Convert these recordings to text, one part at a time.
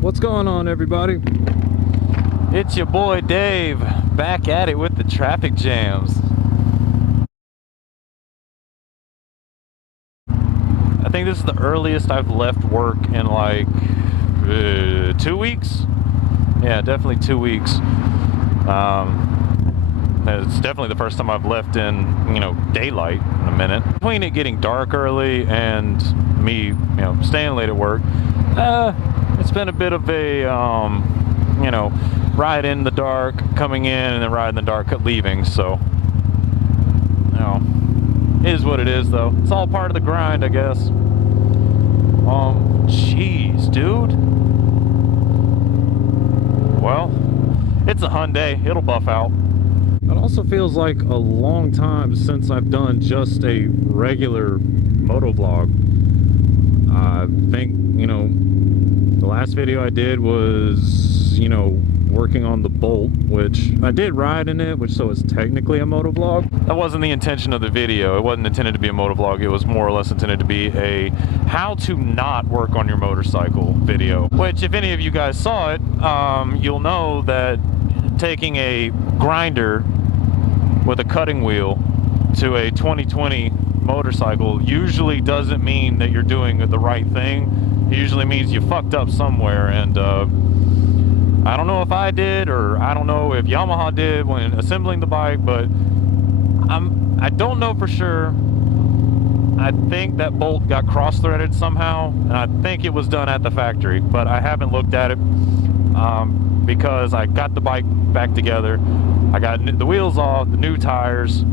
What's going on, everybody? It's your boy Dave, back at it with the traffic jams. I think this is the earliest I've left work in like 2 weeks. Yeah, definitely 2 weeks. It's definitely the first time I've left in, daylight in a minute. Between it getting dark early and me, staying late at work, it's been a bit of a, ride in the dark, coming in, and then ride in the dark, leaving. So, it is what it is, though. It's all part of the grind, I guess. Jeez, dude. Well, it's a Hyundai. It'll buff out. It also feels like a long time since I've done just a regular motovlog. I think, the last video I did was, working on the Bolt, which I did ride in it, so it's technically a motovlog. That wasn't the intention of the video. It wasn't intended to be a motovlog. It was more or less intended to be a how to not work on your motorcycle video, which if any of you guys saw it, you'll know that taking a grinder with a cutting wheel to a 2020 motorcycle usually doesn't mean that you're doing the right thing. It usually means you fucked up somewhere, and I don't know if I did, or I don't know if Yamaha did when assembling the bike, but I don't know for sure. I think that bolt got cross-threaded somehow, and I think it was done at the factory, but I haven't looked at it because I got the bike back together. I got the wheels off, the new tires.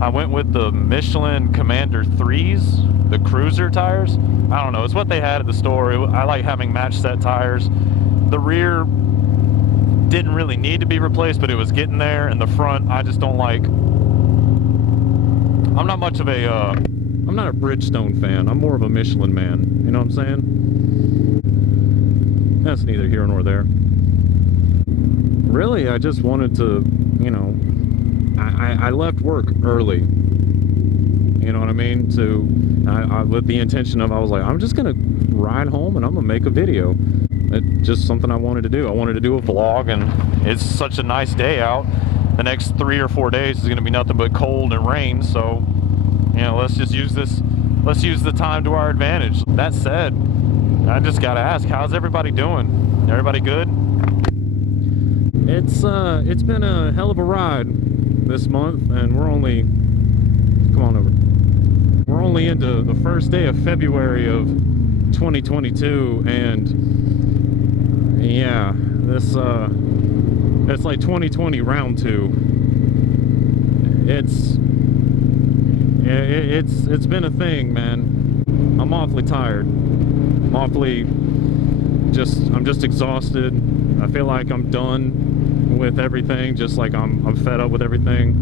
I went with the Michelin Commander 3s, the cruiser tires. I don't know, it's what they had at the store. I like having match set tires. The rear didn't really need to be replaced, but it was getting there, and the front I just don't like. I'm not much of a I'm not a Bridgestone fan. I'm more of a Michelin man. You know what I'm saying? That's neither here nor there. Really, I just wanted to, I left work early. You know what I mean? With the intention of, I was like, I'm just gonna ride home and I'm gonna make a video. It's just something I wanted to do. I wanted to do a vlog, and it's such a nice day out. The next 3 or 4 days is gonna be nothing but cold and rain, so let's just use the time to our advantage. That said, I just gotta ask, how's everybody doing? Everybody good? It's been a hell of a ride this month, and we're only into the first day of February of 2022, and yeah, this it's like 2020 round 2. It's been a thing, man. I'm awfully tired. I'm just exhausted. I feel like I'm done with everything, just like I'm fed up with everything,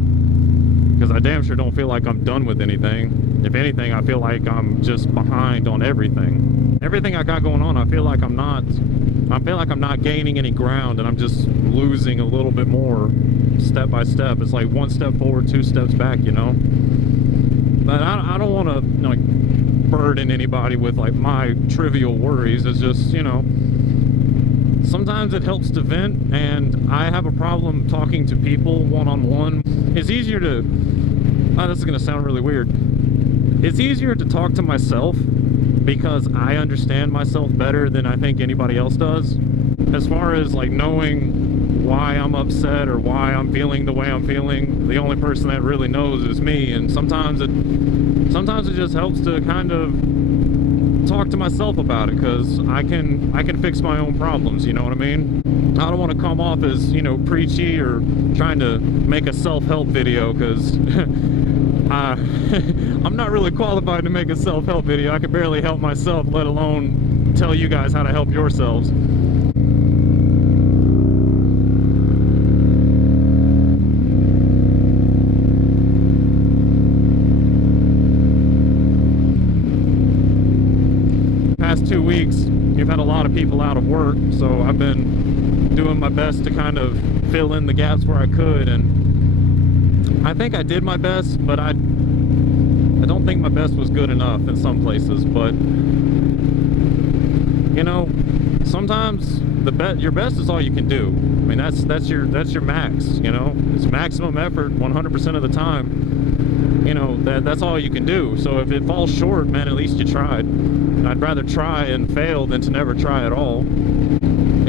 because I damn sure don't feel like I'm done with anything. If anything, I feel like I'm just behind on everything. Everything I got going on, I feel like I'm not gaining any ground, and I'm just losing a little bit more step by step. It's like 1 step forward, 2 steps back, But I don't want to burden anybody with like my trivial worries. It's just, sometimes it helps to vent, and I have a problem talking to people one-on-one. It's easier to, this is going to sound really weird. It's easier to talk to myself because I understand myself better than I think anybody else does. As far as like knowing why I'm upset or why I'm feeling the way I'm feeling, the only person that really knows is me. And sometimes it just helps to kind of talk to myself about it, because I can fix my own problems, you know what I mean? I don't want to come off as, preachy or trying to make a self-help video, because I'm not really qualified to make a self-help video. I can barely help myself, let alone tell you guys how to help yourselves. Past 2 weeks, you've had a lot of people out of work, so I've been doing my best to kind of fill in the gaps where I could, and I think I did my best, but I don't think my best was good enough in some places. But sometimes your best is all you can do. I mean, that's your max, you know. It's maximum effort 100% of the time. You know, that's all you can do. So if it falls short, man, at least you tried. I'd rather try and fail than to never try at all.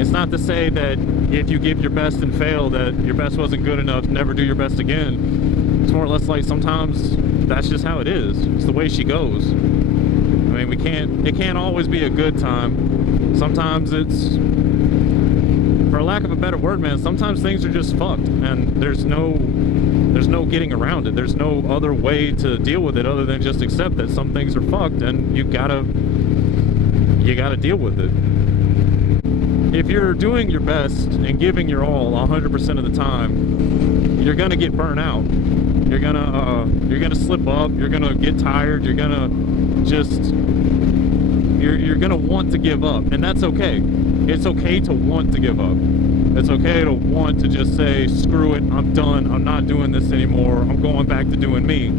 It's not to say that if you give your best and fail that your best wasn't good enough, never do your best again. It's more or less like sometimes that's just how it is. It's the way she goes. I mean, it can't always be a good time. Sometimes it's, for lack of a better word, man, sometimes things are just fucked and there's no getting around it. There's no other way to deal with it other than just accept that some things are fucked and you gotta deal with it. If you're doing your best and giving your all 100% of the time, you're gonna get burnt out. You're gonna slip up. You're gonna get tired. You're gonna want to give up, and that's okay. It's okay to want to give up. It's okay to want to just say, screw it, I'm done. I'm not doing this anymore. I'm going back to doing me.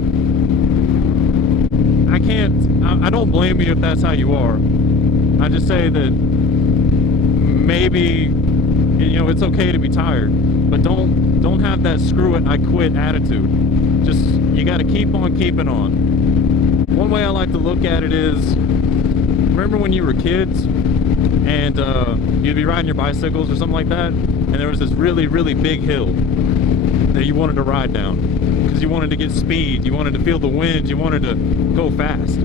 I don't blame you if that's how you are. I just say that maybe, you know, it's okay to be tired, but don't have that screw it, I quit attitude. Just, you got to keep on keeping on. One way I like to look at it is, remember when you were kids and you'd be riding your bicycles or something like that, and there was this really, really big hill that you wanted to ride down because you wanted to get speed, you wanted to feel the wind, you wanted to go fast.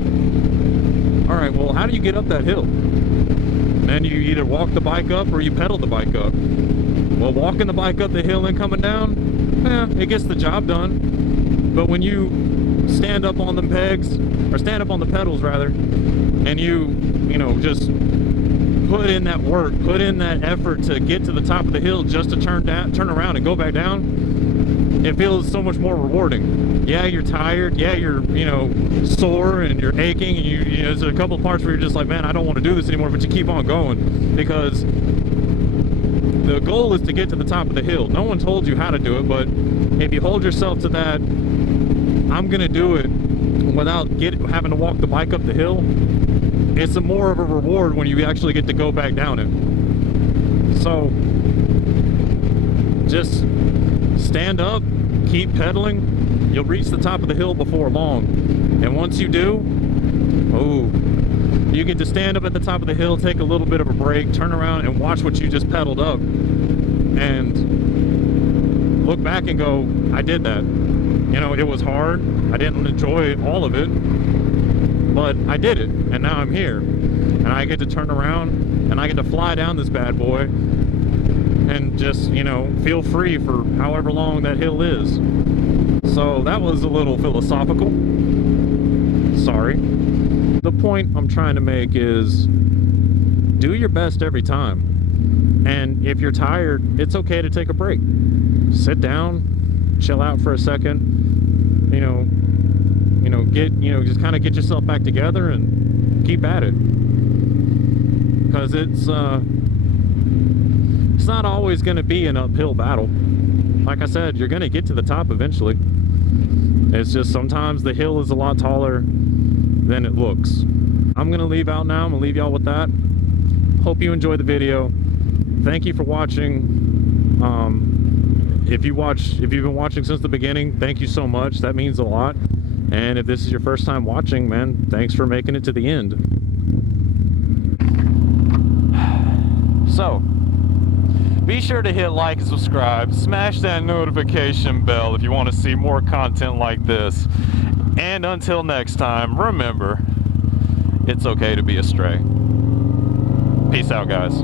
All right, well, how do you get up that hill? Then you either walk the bike up or you pedal the bike up. Well, walking the bike up the hill and coming down, it gets the job done. But when you stand up on the pegs, or stand up on the pedals rather, and you know, just put in that work, put in that effort to get to the top of the hill just to turn around and go back down, it feels so much more rewarding. Yeah, you're tired. Yeah, you're, you know, sore and you're aching, and you know, there's a couple of parts where you're just like, man, I don't want to do this anymore, but you keep on going because the goal is to get to the top of the hill. No one told you how to do it, but if you hold yourself to that, I'm gonna do it without having to walk the bike up the hill, it's more of a reward when you actually get to go back down it. So just stand up, keep pedaling, you'll reach the top of the hill before long. And once you do, you get to stand up at the top of the hill, take a little bit of a break, turn around and watch what you just pedaled up, and look back and go, I did that. You know, it was hard. I didn't enjoy all of it, but I did it, and now I'm here. And I get to turn around, and I get to fly down this bad boy, and just, you know, feel free for however long that hill is. So that was a little philosophical. Sorry. The point I'm trying to make is, do your best every time. And if you're tired, it's okay to take a break. Sit down, chill out for a second, just kind of get yourself back together and keep at it. Because it's not always going to be an uphill battle. Like I said, you're going to get to the top eventually. It's just sometimes the hill is a lot taller than it looks. I'm going to leave out now. I'm going to leave y'all with that. Hope you enjoyed the video. Thank you for watching. If you've been watching since the beginning, thank you so much. That means a lot. And if this is your first time watching, man, thanks for making it to the end. So, be sure to hit like and subscribe. Smash that notification bell if you want to see more content like this. And until next time, remember, it's okay to be astray. Peace out, guys.